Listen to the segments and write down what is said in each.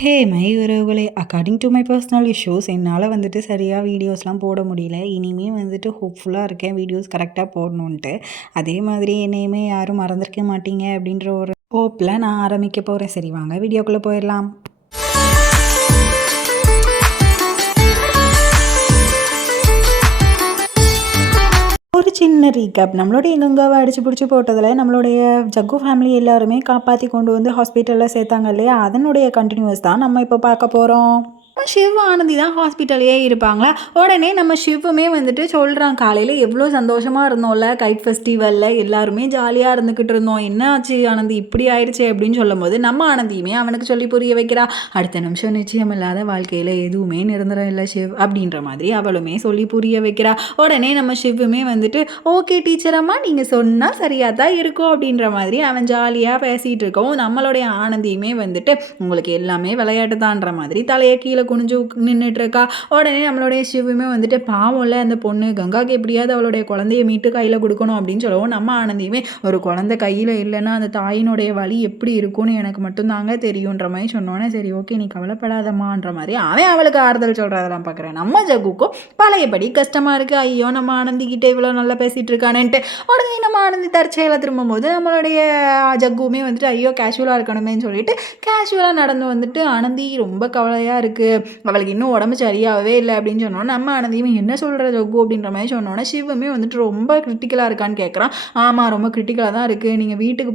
Hey my உறவுகளே, according to my personal issues என்னால் வந்துட்டு சரியாக வீடியோஸ்லாம் போட முடியல. இனிமே வந்துட்டு ஹோப்ஃபுல்லாக இருக்கேன் வீடியோஸ் கரெக்டாக போடணுன்ட்டு. அதே மாதிரி என்னையுமே யாரும் மறந்துருக்க மாட்டீங்க அப்படின்ற ஒரு ஹோப்பில் நான் ஆரம்பிக்க போகிறேன். சரி வாங்க வீடியோக்குள்ளே போயிடலாம். ஒரு சின்ன ரீகேப். நம்மளுடைய கங்காவை அடிச்சு பிடிச்சி போட்டதில் நம்மளுடைய ஜக்கு ஃபேமிலி எல்லாருமே காப்பாற்றி கொண்டு வந்து ஹாஸ்பிட்டலில் சேர்த்தாங்க இல்லையா, அதனுடைய கண்டினியூஸ் தான் நம்ம இப்போ பார்க்க போகிறோம். நம்ம சிவ் ஆனந்தி தான் ஹாஸ்பிட்டல்லையே இருப்பாங்களா. உடனே நம்ம சிவ்வுமே வந்துட்டு சொல்கிறான், காலையில் எவ்வளோ சந்தோஷமாக இருந்தோம்ல கைட் ஃபெஸ்டிவலில், எல்லாருமே ஜாலியாக இருந்துக்கிட்டு இருந்தோம், என்ன ஆச்சு ஆனந்தி இப்படி ஆயிடுச்சு அப்படின்னு சொல்லும் போது நம்ம ஆனந்தியுமே அவனுக்கு சொல்லி புரிய வைக்கிறா. அடுத்த நிமிஷம் நிச்சயம் இல்லாத வாழ்க்கையில் எதுவுமே நிரந்தரம் இல்லை சிவ் அப்படின்ற மாதிரி அவளுமே சொல்லி புரிய வைக்கிறா. உடனே நம்ம சிவ்வுமே வந்துட்டு ஓகே டீச்சர் அம்மா நீங்கள் சொன்னால் சரியாக தான் இருக்கும் அப்படின்ற மாதிரி அவன் ஜாலியாக பேசிகிட்டு இருக்கோம். நம்மளுடைய ஆனந்தியுமே வந்துட்டு உங்களுக்கு எல்லாமே விளையாட்டு தான்ற மாதிரி தலையை கீழே குனிஞ்சு நின்றுட்டு இருக்கா. உடனே நம்மளுடைய சிவுமே வந்துட்டு பாவம்ல அந்த பொண்ணு கங்காக்கு எப்படியாவது அவளுடைய குழந்தைய மீட்டு கையில் கொடுக்கணும் அப்படின்னு சொல்லவும் நம்ம ஆனந்தியுமே ஒரு குழந்தை கையில் இல்லைன்னா அந்த தாயினுடைய வலி எப்படி இருக்கும்னு எனக்கு மட்டும்தாங்க தெரியுன்ற மாதிரி சொன்னோன்னே சரி ஓகே நீ கவலைப்படாதம்மான்ற மாதிரி அவன் அவளுக்கு ஆறுதல் சொல்கிறதெல்லாம் பார்க்குறேன். நம்ம ஜகுக்கும் பழையபடி கஷ்டமாக இருக்குது, ஐயோ நம்ம ஆனந்திக்கிட்ட இவ்வளோ நல்லா பேசிகிட்டு இருக்கானேன்ட்டு. உடனே நம்ம ஆனந்தி தற்செயலை திரும்பும்போது நம்மளுடைய ஜக்குமே வந்துட்டு ஐயோ கேஷுவலாக இருக்கணுமேன்னு சொல்லிட்டு கேஷுவலாக நடந்து வந்துட்டு ஆனந்தி ரொம்ப கவலையாக இருக்குது, அவளுக்கு இன்னும் உடம்பு சரியாகவே இல்லை அப்படின்னு சொன்னோன்னா நம்ம ஆனந்தியுமே என்ன சொல்கிற ஜக்கு அப்படின்ற மாதிரி சொன்னோன்னா சிவமே வந்துட்டு ரொம்ப கிரிட்டிக்கலாக இருக்கான்னு கேட்குறான். ஆமாம் ரொம்ப கிரிட்டிக்கலாக தான் இருக்குது, நீங்கள் வீட்டுக்கு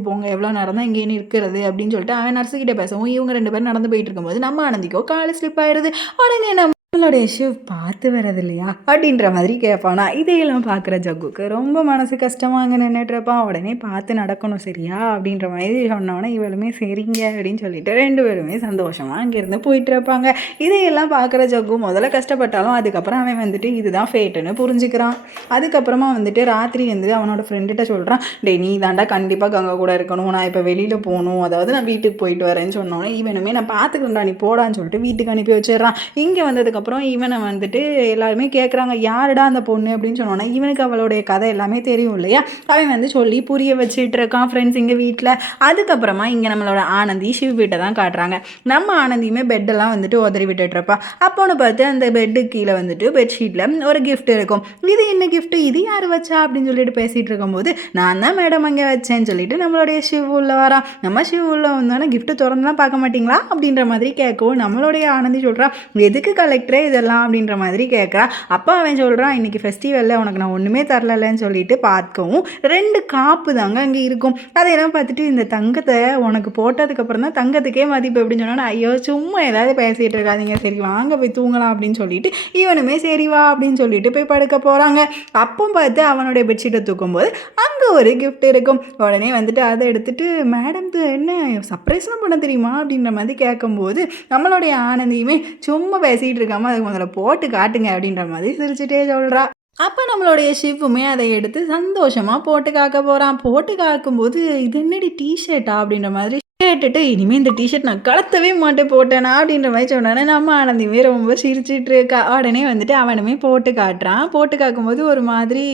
போங்க எவ்வளோ நேரம் தான் இங்கேன்னு இருக்கிறது அப்படின்னு சொல்லிட்டு அவன் நர்ஸுக்கிட்ட பேசவும் இவங்க 2 பேரும் நடந்து போயிட்டு இருக்கும்போது நம்ம ஆனந்திக்கோ கால் ஸ்லிப் ஆயிடுது. உடனே நம்ம நம்மளுடைய ஷிவ் பார்த்து வர்றது இல்லையா அப்படின்ற மாதிரி கேட்பானா. இதையெல்லாம் பார்க்குற ஜக்குக்கு ரொம்ப மனசு கஷ்டமாக அங்கே நின்றுட்டுருப்பான். உடனே பார்த்து நடக்கணும் சரியா அப்படின்ற மாதிரி சொன்னோன்னே இவளுமே சரிங்க அப்படின்னு சொல்லிட்டு 2 பேருமே சந்தோஷமாக அங்கேருந்து போயிட்டு இருப்பாங்க. இதையெல்லாம் பார்க்குற ஜக்கு முதல்ல கஷ்டப்பட்டாலும் அதுக்கப்புறம் அவன் வந்துட்டு இதுதான் ஃபேட்டுன்னு புரிஞ்சுக்கிறான். அதுக்கப்புறமா வந்துட்டு ராத்திரி வந்து அவனோட ஃப்ரெண்டுகிட்ட சொல்கிறான், டே நீ தாண்டா கண்டிப்பாக கங்கா கூட இருக்கணும், நான் இப்போ வெளியில் போகணும், அதாவது நான் வீட்டுக்கு போயிட்டு வரேன்னு சொன்னோன்னே இவனுமே நான் பார்த்துக்கிறேன்டா நீ போடான்னு சொல்லிட்டு வீட்டுக்கு அனுப்பி வச்சிடுறான். இங்கே வந்ததுக்கப்புறம் இவனை வந்துட்டு எல்லாருமே கேட்குறாங்க யாருடா அந்த பொண்ணு அப்படின்னு சொன்னோன்னா இவனுக்கு அவளுடைய கதை எல்லாமே தெரியும் இல்லையா, அவன் வந்து சொல்லி புரிய வச்சுட்டு இருக்கான் ஃப்ரெண்ட்ஸ் இங்கே வீட்டில். அதுக்கப்புறமா இங்கே நம்மளோட ஆனந்தி சிவ் வீட்டை தான் காட்டுறாங்க. நம்ம ஆனந்தியுமே பெட்டெல்லாம் வந்துட்டு உதறி விட்டுட்ருப்பா. அப்போன்னு பார்த்து அந்த பெட்டு கீழே வந்துட்டு பெட்ஷீட்டில் ஒரு கிஃப்ட் இருக்கும். இது என்ன கிஃப்ட்டு, இது யார் வச்சா அப்படின்னு சொல்லிட்டு பேசிகிட்டு இருக்கும்போது நான் தான் மேடம் அங்கே வச்சேன்னு சொல்லிட்டு நம்மளுடைய சிவ் உள்ள வரான். நம்ம சிவ் உள்ள வந்தோன்னா கிஃப்ட்டு திறந்துலாம் பார்க்க மாட்டிங்களா அப்படின்ற மாதிரி கேட்கவும் நம்மளுடைய ஆனந்தி சொல்கிறா எதுக்கு கலெக்டரே இதெல்லாம் அப்படின்ற மாதிரி கேட்குறா. அப்போ அவன் சொல்கிறான் இன்னைக்கு ஃபெஸ்டிவலில் உனக்கு நான் ஒன்றுமே தரலன்னு சொல்லிட்டு பார்க்கவும் 2 காப்பு தாங்க அங்கே இருக்கும். அதையெல்லாம் பார்த்துட்டு இந்த தங்கத்தை உனக்கு போட்டதுக்கப்புறம் தான் தங்கத்துக்கே மதிப்பு அப்படின்னு சொன்னோன்னா ஐயோ சும்மா ஏதாவது பேசிகிட்டு இருக்காதீங்க, சரி வாங்க போய் தூங்கலாம் அப்படின்னு சொல்லிட்டு இவனுமே சரி வா அப்படின்னு சொல்லிட்டு போய் படுக்க போகிறாங்க. அப்போ பார்த்து அவனுடைய பெட்ஷீட்டை தூக்கும்போது அங்கே ஒரு கிஃப்ட் இருக்கும். உடனே வந்துட்டு அதை எடுத்துட்டு மேடம்க்கு என்ன சர்ப்ரைஸ்லாம் பண்ண தெரியுமா அப்படின்ற மாதிரி கேட்கும்போது நம்மளுடைய ஆனந்தியுமே சும்மா பேசிகிட்டு இருக்காம அதுக்கு முதல்ல போட்டு காட்டுங்க அப்படின்ற மாதிரி சிரிச்சுட்டே சொல்கிறா. அப்போ நம்மளுடைய ஷிப்புமே அதை எடுத்து சந்தோஷமாக போட்டு காக்க போகிறான். போட்டு காக்கும்போது இது என்னடி டிஷர்ட்டா அப்படின்ற மாதிரி கேட்டுட்டு இனிமேல் இந்த டிஷர்ட் நான் கலத்தவே மாட்டேன் போட்டேனா அப்படின்ற மாதிரி சொன்னானே நம்ம ஆனந்தியுமே ரொம்ப சிரிச்சிட்டு இருக்கா. உடனே வந்துட்டு அவனுமே போட்டு காட்டுறான். போட்டு காக்கும்போது ஒரு மாதிரி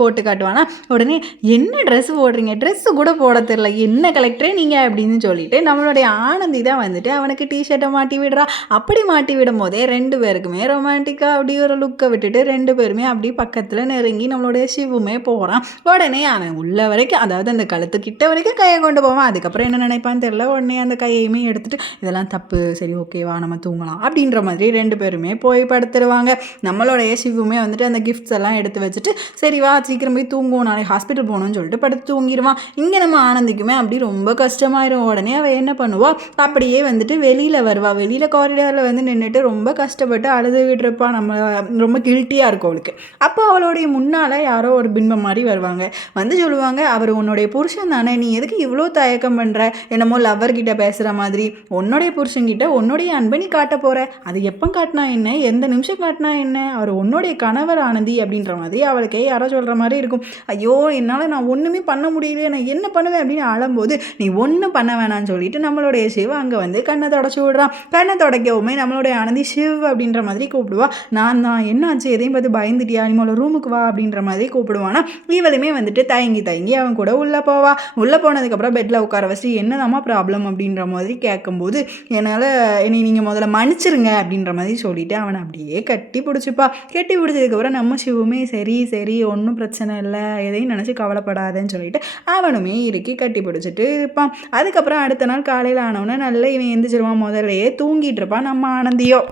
போட்டு காட்டுவானா. உடனே என்ன ட்ரெஸ் போடுறீங்க, ட்ரெஸ்ஸு கூட போட தெரில, என்ன கலெக்டரே நீங்கள் அப்படின்னு சொல்லிட்டு நம்மளுடைய ஆனந்தி தான் வந்துட்டு அவனுக்கு டிஷர்ட்டை மாட்டி விடுறா. அப்படி மாட்டி விடும் போதே 2 பேருக்குமே ரொமான்டிக்காக அப்படி ஒரு லுக்கை விட்டுட்டு 2 பேருமே அப்படி பக்கத்தில் நெருங்கி நம்மளுடைய சிவுமே போகிறான். உடனே அவன் உள்ள வரைக்கும் அதாவது அந்த கழுத்துக்கிட்ட வரைக்கும் கையை கொண்டு போவான். அதுக்கப்புறம் என்ன நினைப்பான்னு தெரில. உடனே அந்த கையையுமே எடுத்துட்டு இதெல்லாம் தப்பு, சரி ஓகேவா நம்ம தூங்கலாம் அப்படின்ற மாதிரி 2 பேருமே போய் படுத்துருவாங்க. நம்மளுடைய சிவுமே வந்துட்டு அந்த கிஃப்ட்ஸ் எல்லாம் எடுத்து வச்சுட்டு சரி வா சீக்கிரம் போய் தூங்குவோம், நாளைக்கு ஹாஸ்பிட்டல் போகணும்னு சொல்லிட்டு படுத்து தூங்கிடுவான். இங்கே நம்ம ஆனந்திக்குமே அப்படி ரொம்ப கஷ்டமாயிரும். உடனே அவள் என்ன பண்ணுவா, அப்படியே வந்துட்டு வெளியில் வருவா. வெளியில் காரிடாரில் வந்து நின்றுட்டு ரொம்ப கஷ்டப்பட்டு அழுதுகிட்டு இருப்பாள். நம்ம ரொம்ப கில்ட்டியாக இருக்கும் அவளுக்கு. அப்போ அவளுடைய முன்னால் யாரோ ஒரு பின்பம் மாதிரி வருவாங்க, வந்து சொல்லுவாங்க அவர் உன்னுடைய புருஷன் தானே, நீ எதுக்கு இவ்வளோ தயக்கம் பண்ணுற, என்னமோ லவ்வர்கிட்ட பேசுகிற மாதிரி, உன்னுடைய புருஷன்கிட்ட உன்னுடைய அன்பை நீ காட்ட போகிற, அது எப்போ காட்டினா என்ன, எந்த நிமிஷம் காட்டினா என்ன, அவர் உன்னுடைய கணவர் ஆனந்தி அப்படின்ற மாதிரி அவளுக்கே யாரோ சொல்கிறாங்க. அப்படின்ற மாதிரி இருக்கும். ஐயோ என்னால் நான் ஒன்றுமே பண்ண முடியலையே, நான் என்ன பண்ணுவேன் அப்படின்னு அழும்போது நீ ஒன்றும் பண்ண வேணாம்னு சொல்லிட்டு நம்மளுடைய சிவ் அங்கே வந்து கண்ணை தொடச்சி விடுறான். கண்ணை தொடக்கவுமே நம்மளுடைய ஆனந்தி சிவ் அப்படின்ற மாதிரி கூப்பிடுவா. நான் தான் என்னாச்சு எதையும் பார்த்து பயந்துட்டியா, இனிமேல் ரூமுக்கு வா அப்படின்ற மாதிரி கூப்பிடுவானா. இவளுமே வந்துட்டு தயங்கி அவன் கூட உள்ளே போவா. உள்ளே போனதுக்கப்புறம் பெட்டில் உட்கார வச்சுட்டு என்னதாம்மா ப்ராப்ளம் அப்படின்ற மாதிரி கேட்கும்போது என்னால் நீங்கள் முதல்ல மன்னிச்சிருங்க அப்படின்ற மாதிரி சொல்லிவிட்டு அவனை அப்படியே கட்டி பிடிச்சிப்பா. கட்டி பிடிச்சதுக்கப்புறம் நம்ம சிவுமே சரி சரி ஒன்றும் பிரச்சனை இல்லை, எதையும் நினச்சி கவலைப்படாதேன்னு சொல்லிட்டு அவனுமே இறுக்கி கட்டி பிடிச்சிட்டு இருப்பான். அதுக்கப்புறம் அடுத்த நாள் காலையில் ஆனவொன்னே நல்லா இவன் எந்திரிச்சிருவான். முதல்லையே தூங்கிட்டு இருப்பான் நம்ம ஆனந்தியோ.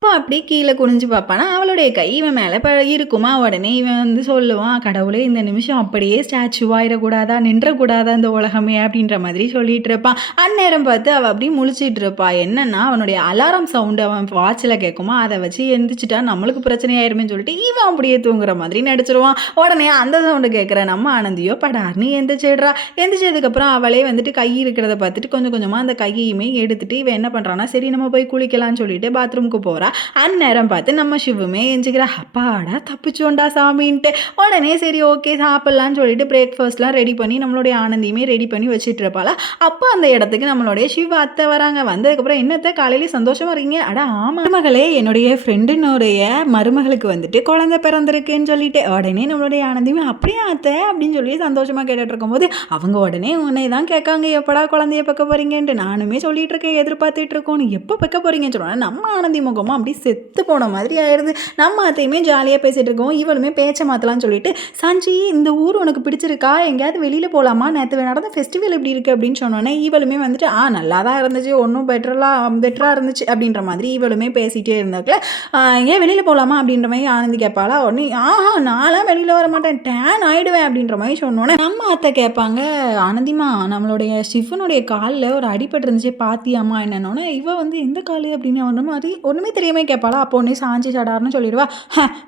அப்போ அப்படி கீழே குனிஞ்சு பார்ப்பானா அவளுடைய கை இவன் மேலே இருக்குமா. உடனே இவன் வந்து சொல்லுவான், கடவுளே இந்த நிமிஷம் அப்படியே ஸ்டாச்சுவாயிடக்கூடாதா, நின்றக்கூடாதா இந்த உலகமே அப்படின்ற மாதிரி சொல்லிட்டு இருப்பான். அந்நேரம் பார்த்து அவள் அப்படி முழிச்சிட்டு இருப்பா. என்னன்னா அவனுடைய அலாரம் சவுண்டு அவன் வாட்சில் கேட்குமா, அதை வச்சு எந்திரிச்சிட்டா நம்மளுக்கு பிரச்சனையாயிருமே சொல்லிட்டு இவன் அப்படியே தூங்குற மாதிரி நடிச்சிருவான். உடனே அந்த சவுண்டு கேட்குற நம்ம ஆனந்தியோ படார்னு எந்திரிச்சிடுறா. எந்திரிச்சதுக்கப்புறம் அவளே வந்துட்டு கை இருக்கிறத பார்த்துட்டு கொஞ்சம் கொஞ்சமாக அந்த கையுமே எடுத்துட்டு இவன் என்ன பண்ணுறான்னா சரி நம்ம போய் குளிக்கலாம்னு சொல்லிட்டு பாத்ரூமுக்கு போகிறா. அந்நேரம் பார்த்து நம்ம சிவுமே எஞ்சிக்கிறா. அப்பாடா தப்பிச்சோண்டா சாமின்ட்டு. உடனே சரி ஓகே சாப்பிட்லான்னு சொல்லிட்டு பிரேக்ஃபாஸ்ட்லாம் ரெடி பண்ணி நம்மளுடைய ஆனந்தியுமே ரெடி பண்ணி வச்சுட்டு இருப்பாளா. அப்போ அந்த இடத்துக்கு நம்மளுடைய சிவ அத்தை வராங்க. வந்ததுக்கப்புறம் என்னத்தை காலையிலேயே சந்தோஷமா இருக்கீங்க? அடா ஆமாம் மருமகளே, என்னுடைய ஃப்ரெண்டுனுடைய மருமகளுக்கு வந்துட்டு குழந்தை பிறந்திருக்குன்னு சொல்லிட்டு உடனே நம்மளுடைய ஆனந்தியுமே அப்படியே அத்தை அப்படின்னு சொல்லி சந்தோஷமாக கேட்டுட்டு இருக்கும்போது அவங்க உடனே உன்னை தான் கேட்காங்க எப்படா குழந்தைய பக்க போறீங்கன்ட்டு. நானுமே சொல்லிட்டு இருக்கேன் எதிர்பார்த்துட்டு இருக்கோம், நீ எப்போ பக்க போறீங்கன்னு சொல்லுவாங்க. நம்ம ஆனந்தி முகமாக அப்படி செத்து போன மாதிரி ஆயிடுது. நம்ம அத்தையுமே ஜாலியாக பேசிகிட்டு இருக்கோம். இவளுமே பேச்சை மாற்றலான்னு சொல்லிட்டு சாஞ்சி இந்த ஊர் உனக்கு பிடிச்சிருக்கா, எங்கேயாவது வெளியில் போகலாமா, நேற்று நடந்த ஃபெஸ்டிவல் எப்படி இருக்குது அப்படின்னு சொன்னோன்னே இவளுமே வந்துட்டு நல்லா தான் இருந்துச்சு, ஒன்றும் பெட்டராக இருந்துச்சு அப்படின்ற மாதிரி இவளுமே பேசிகிட்டே இருந்தாக்கல. ஏன் வெளியில் போகலாமா அப்படின்ற மாதிரி ஆனந்தி கேட்பாளா. உடனே நான்லாம் வெளியில் வர மாட்டேன், டேன் ஆகிடுவேன் அப்படின்ற மாதிரி சொன்னோன்னே நம்ம அத்தை கேட்பாங்க, ஆனந்திமா நம்மளுடைய ஷிஃபனுடைய காலில் ஒரு அடிபட்டு இருந்துச்சு பாத்தியாமா என்னன்னொன்னே இவ வந்து எந்த கால் அப்படின்னு ஒன்று மாதிரி ஒன்றுமே தெரியாமல் கேட்பாளா. அப்போ ஒன்றே சாஞ்சி சடார்னு சொல்லிடுவா.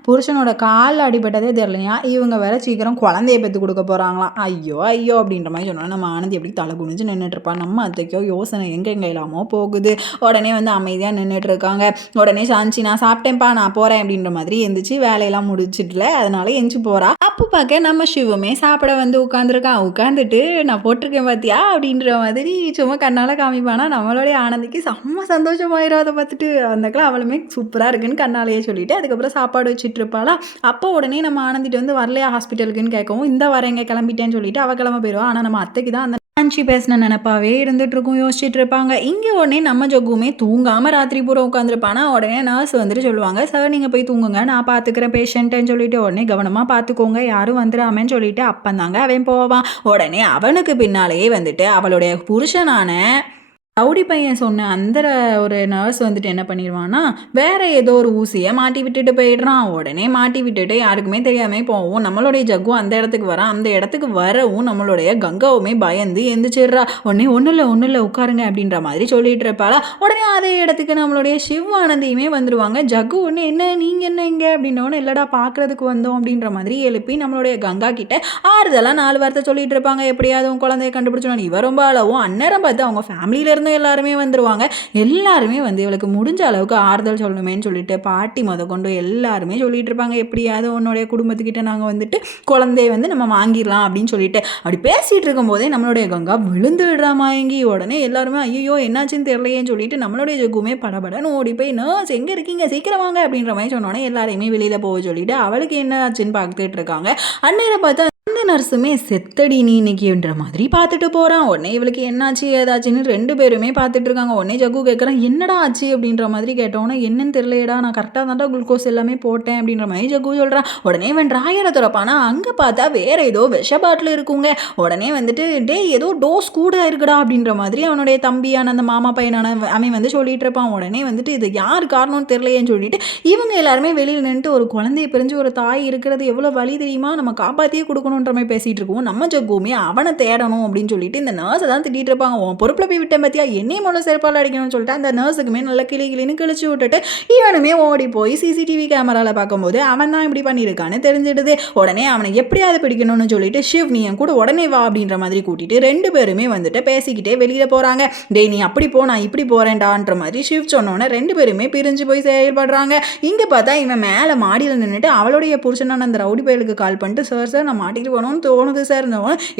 புருஷனோட காலில் அடிபட்டதே தெரியலையா, இவங்க வேற சீக்கிரம் குழந்தைய பெற்று கொடுக்க போகிறாங்களாம். ஐயோ அப்படின்ற மாதிரி சொன்னோன்னா நம்ம ஆனந்தி எப்படி தலை குனிஞ்சு நின்றுட்டு இருப்பான். நம்ம அத்தைக்கோ யோசனை எங்கே இல்லாமோ போகுது. உடனே வந்து அமைதியாக நின்றுட்டு இருக்காங்க. உடனே சாஞ்சி நான் சாப்பிட்டேன்ப்பா நான் போகிறேன் அப்படின்ற மாதிரி எந்திரிச்சு வேலையெல்லாம் முடிச்சிட்டுல அதனால எந்திச்சு போகிறா. அப்போ பார்க்க நம்ம சிவமே சாப்பிட வந்து உட்காந்துருக்கான். உட்காந்துட்டு நான் போட்டிருக்கேன் பார்த்தியா அப்படின்ற மாதிரி சும்மா கண்ணால் காமிப்பானா. நம்மளுடைய ஆனந்திக்கு செம்ம சந்தோஷமாயிரும் அதை பார்த்துட்டு. அந்தக்கெல்லாம் அவளுமே சூப்பராக இருக்குன்னு கண்ணாலேயே சொல்லிட்டு அதுக்கப்புறம் சாப்பாடு வச்சுட்டு இருப்பாளா. அப்போ உடனே நம்ம ஆனந்திட்டு வந்து வரலையா ஹாஸ்பிட்டலுக்குன்னு கேட்கவும் இந்த வரேங்க கிளம்பிட்டேன்னு சொல்லிட்டு அவள் கிளம்ப போயிடுவா. ஆனால் நம்ம அத்தைக்கு தான் அந்த ஆன்ச்சி பேசின நினப்பாவே இருந்துட்டு இருக்கும், யோசிச்சுட்டு இருப்பாங்க. இங்கே உடனே நம்ம ஜக்குமே தூங்காமல் ராத்திரி பூரா உட்காந்துருப்பானா. உடனே நர்ஸ் வந்துட்டு சொல்லுவாங்க, சார் நீங்கள் போய் தூங்குங்க நான் பார்த்துக்கிறேன் பேஷண்ட்டுன்னு சொல்லிட்டு உடனே கவனமாக பார்த்துக்கோங்க யாரும் வந்துடாமன்னு சொல்லிட்டு அப்பந்தாங்க அவன் போவான். உடனே அவனுக்கு பின்னாலேயே வந்துட்டு அவளுடைய புருஷனான ரவுடி பையன் சொன்ன அந்த ஒரு நர்ஸ் வந்துட்டு என்ன பண்ணிடுவான்னா வேற ஏதோ ஒரு ஊசியை மாட்டி விட்டுட்டு போயிடுறான். உடனே மாட்டி விட்டுட்டு யாருக்குமே தெரியாமல் போவோம். நம்மளுடைய ஜக்கு அந்த இடத்துக்கு வரான். அந்த இடத்துக்கு வரவும் நம்மளுடைய கங்காவுமே பயந்து எந்திரிச்சிடுறா. உடனே ஒன்றும் இல்லை உட்காருங்க அப்படின்ற மாதிரி சொல்லிட்டு இருப்பாளா. உடனே அதே இடத்துக்கு நம்மளுடைய சிவ் ஆனந்தியுமே வந்துடுவாங்க. ஜக்கு ஒன்று என்ன நீங்கள் என்ன இங்கே அப்படின்னோன்னு இல்லடா பார்க்குறதுக்கு வந்தோம் அப்படின்ற மாதிரி எழுப்பி நம்மளுடைய கங்கா கிட்ட ஆறுதெல்லாம் 4 வார்த்தை சொல்லிட்டு இருப்பாங்க. எப்படியாவது உன் குழந்தைய கண்டுபிடிச்சோன்னு இவ ரொம்ப அளவும் அந்நேரம் பார்த்து அவங்க ஃபேமிலியில இருந்து எல்லாருமே வந்துருவாங்க. எல்லாருமே வந்து இவளுக்கு முடிஞ்ச அளவுக்கு ஆறுதல் சொல்லணுமேன்னு சொல்லிட்டு பாட்டி கொண்டு எல்லாருமே சொல்லிட்டு இருப்பாங்க, எப்படியாவது உன்னுடைய குடும்பத்துக்கிட்ட நாங்கள் வந்துட்டு குழந்தைய வந்து நம்ம வாங்கிடலாம் அப்படின்னு சொல்லிட்டு அப்படி பேசிட்டு இருக்கும் போதே நம்மளுடைய கங்கா விழுந்துடுறா மயங்கி. உடனே எல்லாருமே ஐயோ என்னாச்சுன்னு தெரியலையேன்னு சொல்லிட்டு நம்மளுடைய ஜக்குமே படபடன்னு ஓடி போய் நர்ஸ் எங்கே இருக்கீங்க சீக்கிரம் வாங்க அப்படின்ற மாதிரி சொன்னோன்னே எல்லாரையுமே வெளியில் போக சொல்லிட்டு அவளுக்கு என்ன ஆச்சுன்னு பார்த்துட்டு இருக்காங்க. அந்நேரம் பார்த்தா அந்த நர்ஸுமே செத்தடி நீ இன்னைக்குன்ற மாதிரி பார்த்துட்டு போகிறான். உடனே இவளுக்கு என்னாச்சு ஏதாச்சுன்னு 2 பேருமே பார்த்துட்டு இருக்காங்க. உடனே ஜக்கு கேட்குறான் என்னடா ஆச்சு அப்படின்ற மாதிரி கேட்டோன்னே என்னன்னு தெரியலையடா நான் கரெக்டாக தான்டா குளுக்கோஸ் எல்லாமே போட்டேன் அப்படின்ற மாதிரி ஜக்கு சொல்கிறான். உடனே இவன் ராயரை துறப்பானா அங்கே பார்த்தா வேற ஏதோ விஷ பாட்டில் இருக்குங்க. உடனே வந்துட்டு ஏதோ டோஸ் கூட இருக்குடா அப்படின்ற மாதிரி அவனுடைய தம்பியான அந்த மாமா பையனான அவன் வந்து சொல்லிட்டு இருப்பான். உடனே வந்துட்டு இது யார் காரணம்னு தெரியலையேன்னு சொல்லிட்டு இவங்க எல்லாருமே வெளியில் நின்றுட்டு ஒரு குழந்தைய பிரிஞ்சு ஒரு தாய் இருக்கிறது எவ்வளோ வலி தெரியுமா, நம்ம காப்பாற்றியே கொடுக்கணுன்ற அப்படின்ற மாதிரி பேசிகிட்டு இருக்கோம். நம்ம ஜக்குமே அவனை தேடணும் அப்படின்னு சொல்லிட்டு இந்த நர்ஸை தான் திட்டிகிட்டு இருப்பாங்க. உன் பொறுப்பில் போய் விட்டேன் பார்த்தியா, என்னையும் மூலம் செருப்பால் அடிக்கணும்னு சொல்லிட்டு அந்த நர்ஸுக்குமே நல்லா கிளின்னு கிழிச்சு விட்டுட்டு இவனுமே ஓடி போய் சிசிடிவி கேமராவில் பார்க்கும்போது அவன் தான் இப்படி பண்ணியிருக்கான்னு தெரிஞ்சிடுது. உடனே அவனை எப்படியாவது பிடிக்கணும்னு சொல்லிட்டு ஷிவ் நீ என் கூட உடனே வா அப்படின்ற மாதிரி கூட்டிட்டு 2 பேருமே வந்துட்டு பேசிக்கிட்டே வெளியில் போகிறாங்க. டேய் நீ அப்படி போ நான் இப்படி போகிறேன்டான்ற மாதிரி ஷிவ் சொன்னோன்னே 2 பேருமே பிரிஞ்சு போய் செயல்படுறாங்க. இங்கே பார்த்தா இவன் மேலே மாடியில் நின்றுட்டு அவளுடைய புருஷனான அந்த ரவுடி பயலுக்கு கால் பண்ணிட்டு சார் நான் மாட்டிட்டு போகணும்னு தோணுது சார்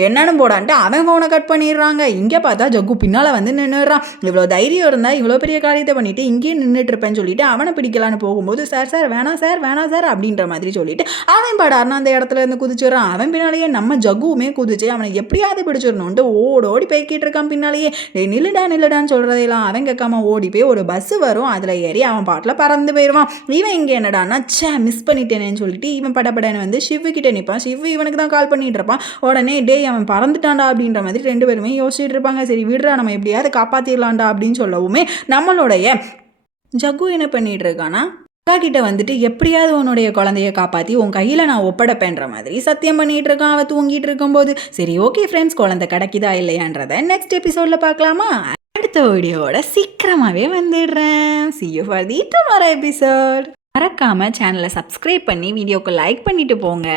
என்னன்னு போடான்ட்டு அவன் ஃபோனை கட் பண்ணிடுறாங்க. இங்கே பார்த்தா ஜக்கு பின்னால் வந்து நின்றுறான். இவ்வளோ தைரியம் இருந்தால் இவ்வளோ பெரிய காரியத்தை பண்ணிட்டு இங்கேயே நின்றுட்டு இருப்பேன்னு சொல்லிட்டு அவனை பிடிக்கலான்னு போகும்போது சார் வேணாம் சார் அப்படின்ற மாதிரி சொல்லிட்டு அவன் படார்னு அந்த இடத்துல இருந்து குதிச்சிடறான். அவன் பின்னாலேயே நம்ம ஜக்குவுமே குதிச்சு அவனை எப்படியாவது பிடிச்சிடணுன்ட்டு ஓடி போய்கிட்டு இருக்கான். பின்னாலேயே நில்லுடான்னு சொல்றதெல்லாம் அவன் கேட்காம ஓடி போய் ஒரு பஸ் வரும், அதில் ஏறி அவன் பாட்டில் பறந்து போயிடுவான். இவன் இங்கே என்னடான்னா மிஸ் பண்ணிட்டேனேன்னு சொல்லிட்டு இவன் படப்படன்னு வந்து ஷிவு கிட்ட நிற்பான். ஷிவு இவனுக்கு தான் கால் பண்ணிட்டு இருப்பான். உடனே அவன் பறந்துட்டான்டா அப்படின்ற மாதிரி 2 பேருமே யோசிச்சுட்டு இருப்பாங்க. சரி விடுறா நம்ம எப்படியாவது காப்பாற்றிடலான்டா அப்படின்னு சொல்லவுமே நம்மளுடைய ஜக்கு என்ன பண்ணிட்டு இருக்கானா கிட்ட வந்துட்டு எப்படியாவது உன்னுடைய குழந்தைய காப்பாற்றி உன் கையில் நான் ஒப்படைப்பேன்ற மாதிரி சத்தியம் பண்ணிட்டு இருக்கான் அவன் தூங்கிட்டு இருக்கும்போது. சரி ஓகே ஃப்ரெண்ட்ஸ், குழந்தை கிடைக்குதா இல்லையான்றதை நெக்ஸ்ட் எபிசோடில் பார்க்கலாமா? அடுத்த வீடியோவோட சீக்கிரமாகவே வந்துடுறேன். See you for the tomorrow episode. மறக்காமல் சேனலை சப்ஸ்கிரைப் பண்ணி வீடியோக்கு லைக் பண்ணிட்டு போங்க.